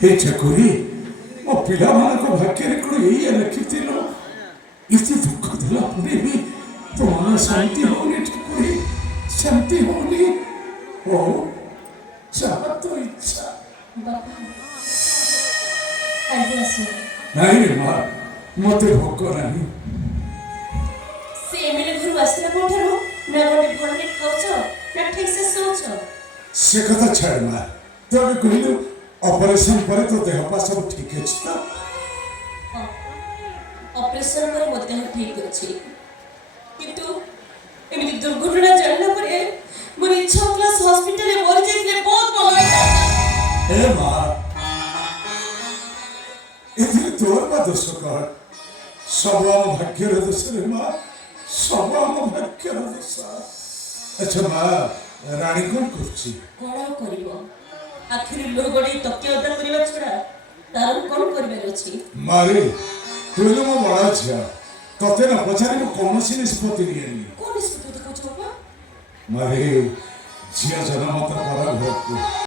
हे चकोरी मो पिला मानक भाग्य को यही लिखिथिलो इति दुख देला परे भी तो मन शांति होनी चकोरी शांति होनी ओ चाह तो इच्छा बाबा आइडिया सुन नहीं रे मां मते भोक नहीं से एमएलए घर आसला कोठारो ना गोटे भलरे खाउछ ना ठीक से सोच से कथा छाड़ मां तबे कहिलो ऑपरेशन पर तो देह पा सब ठीक है तो ऑपरेशन पर मते ठीक अछि किंतु एमिति दुर्घटना जानला परे मोर इच्छा क्लास हॉस्पिटल में मर जाइले बहुत भलो होता ए मां इधर तोर बा दोष कर सब हम भाग्य रे दोष रे मां सब हम भाग्य रे दोष अच्छा मां रानी कोन करछि कोन करिवो आखिर लोग गड़ी तकिया उदा करबा छड़ा तार कोन करबे अछि मारे तू मो बड़ा छिया तते न पछारे को कोनोसी निष्पत्ति लियनी कोन निष्पत्ति देखो बाबा मारे झिया जन्म त करा घर को